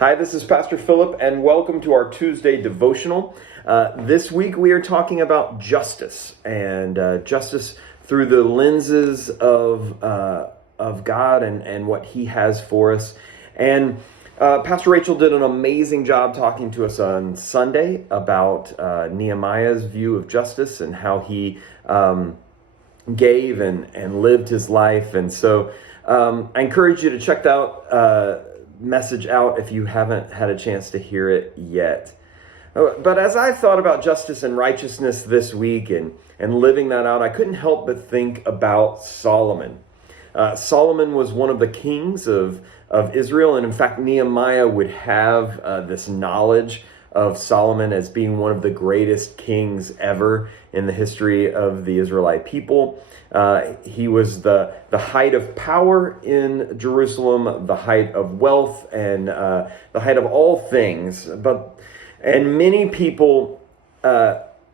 Hi, this is Pastor Philip, and welcome to our Tuesday devotional. This week we are talking about justice, and justice through the lenses of God and what He has for us. And Pastor Rachel did an amazing job talking to us on Sunday about Nehemiah's view of justice and how he gave and lived his life. And so I encourage you to check that message out if you haven't had a chance to hear it yet. But as I thought about justice and righteousness this week and living that out, I couldn't help but think about Solomon. Solomon was one of the kings of Israel, and in fact, Nehemiah would have this knowledge of Solomon as being one of the greatest kings ever in the history of the Israelite people. He was the height of power in Jerusalem, the height of wealth, and the height of all things. And many people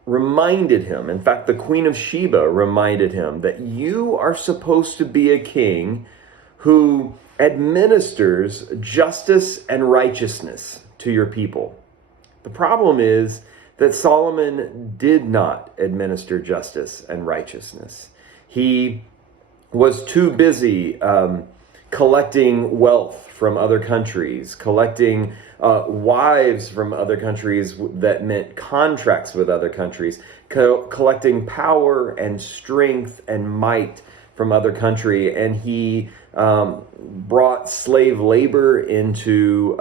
reminded him, in fact, the Queen of Sheba reminded him that you are supposed to be a king who administers justice and righteousness to your people. The problem is that Solomon did not administer justice and righteousness. He was too busy collecting wealth from other countries, collecting wives from other countries that meant contracts with other countries, collecting power and strength and might from other country. And he brought slave labor into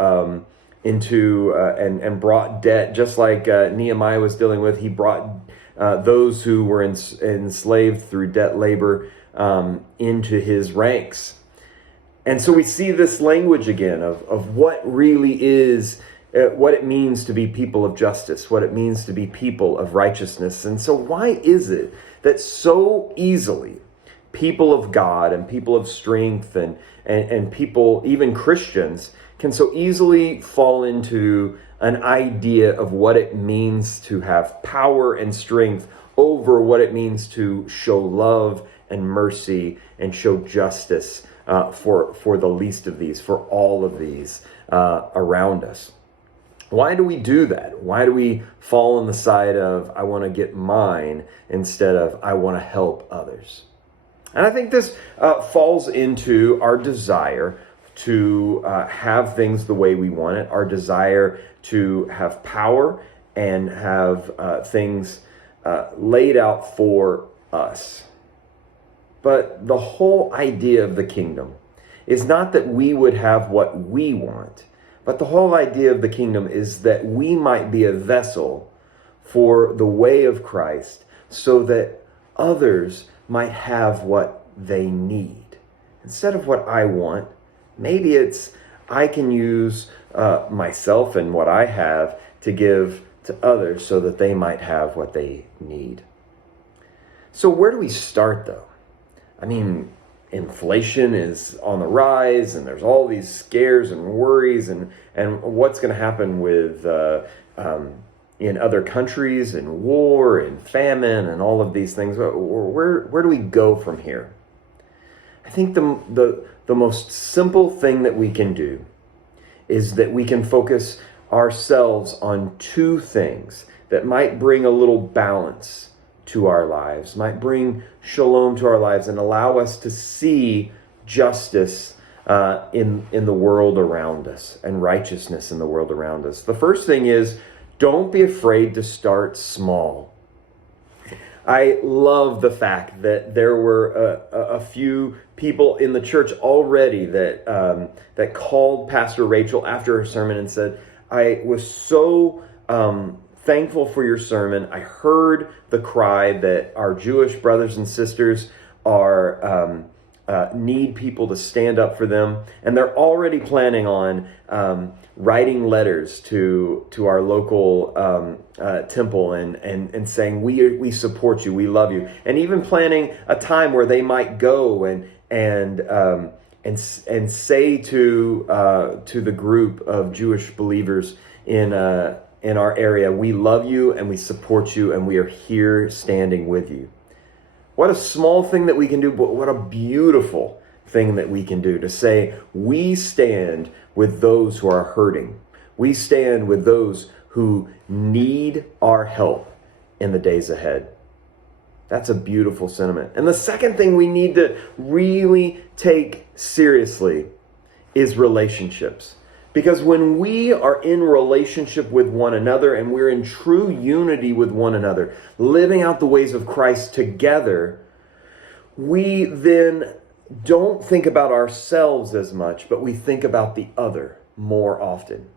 and brought debt, just like Nehemiah was dealing with. He brought those who were enslaved through debt labor into his ranks. And so we see this language again of what really is, what it means to be people of justice, what it means to be people of righteousness. And so why is it that so easily people of God and people of strength and people, even Christians, can so easily fall into an idea of what it means to have power and strength over what it means to show love and mercy and show justice for the least of these, for all of these around us? Why do we do that? Why do we fall on the side of I want to get mine instead of I want to help others? And I think this falls into our desire to have things the way we want it, our desire to have power and have things laid out for us. But the whole idea of the kingdom is not that we would have what we want, but the whole idea of the kingdom is that we might be a vessel for the way of Christ so that others might have what they need. Instead of what I want, maybe it's I can use myself and what I have to give to others so that they might have what they need. So where do we start, though? I mean, inflation is on the rise, and there's all these scares and worries, and what's going to happen with in other countries, and war and famine and all of these things. Where do we go from here? I think the most simple thing that we can do is that we can focus ourselves on two things that might bring a little balance to our lives, might bring shalom to our lives and allow us to see justice in the world around us and righteousness in the world around us. The first thing is, don't be afraid to start small. I love the fact that there were a few people in the church already that called Pastor Rachel after her sermon and said, I was so thankful for your sermon. I heard the cry that our Jewish brothers and sisters need people to stand up for them, and they're already planning on writing letters to our local temple and saying we support you, we love you, and even planning a time where they might go and say to the group of Jewish believers in our area, we love you and we support you and we are here standing with you. What a small thing that we can do, but what a beautiful thing that we can do, to say we stand with those who are hurting. We stand with those who need our help in the days ahead. That's a beautiful sentiment. And the second thing we need to really take seriously is relationships. Because when we are in relationship with one another and we're in true unity with one another, living out the ways of Christ together, we then don't think about ourselves as much, but we think about the other more often.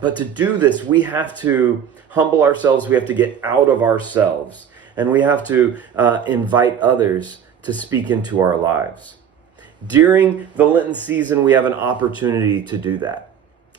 But to do this, we have to humble ourselves, we have to get out of ourselves, and we have to invite others to speak into our lives. During the Lenten season, we have an opportunity to do that.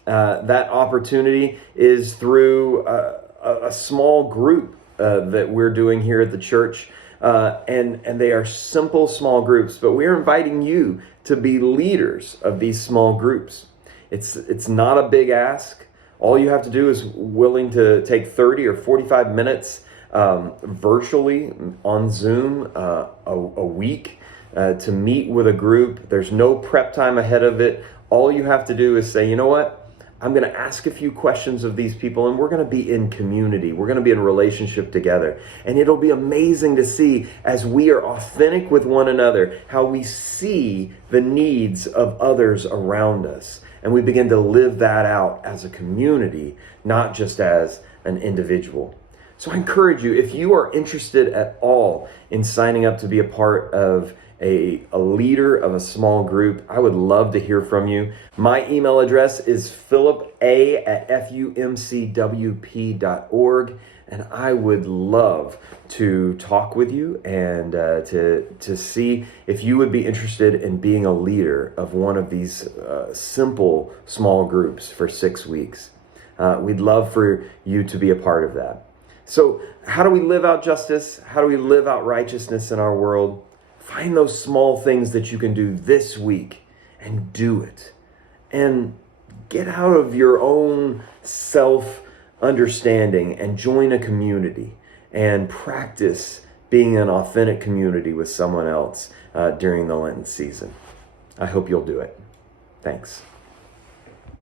That opportunity is through a small group that we're doing here at the church. And they are simple small groups, but we're inviting you to be leaders of these small groups. It's not a big ask. All you have to do is willing to take 30 or 45 minutes virtually on Zoom a week to meet with a group. There's no prep time ahead of it. All you have to do is say, you know what? I'm going to ask a few questions of these people, and we're going to be in community. We're going to be in relationship together. And it'll be amazing to see, as we are authentic with one another, how we see the needs of others around us. And we begin to live that out as a community, not just as an individual. So I encourage you, if you are interested at all in signing up to be a part of a leader of a small group, I would love to hear from you. My email address is philip@fumcwp.org, and I would love to talk with you and to see if you would be interested in being a leader of one of these simple small groups for 6 weeks. We'd love for you to be a part of that. So how do we live out justice? How do we live out righteousness in our world? Find those small things that you can do this week and do it. And get out of your own self-understanding and join a community and practice being an authentic community with someone else during the Lenten season. I hope you'll do it. Thanks.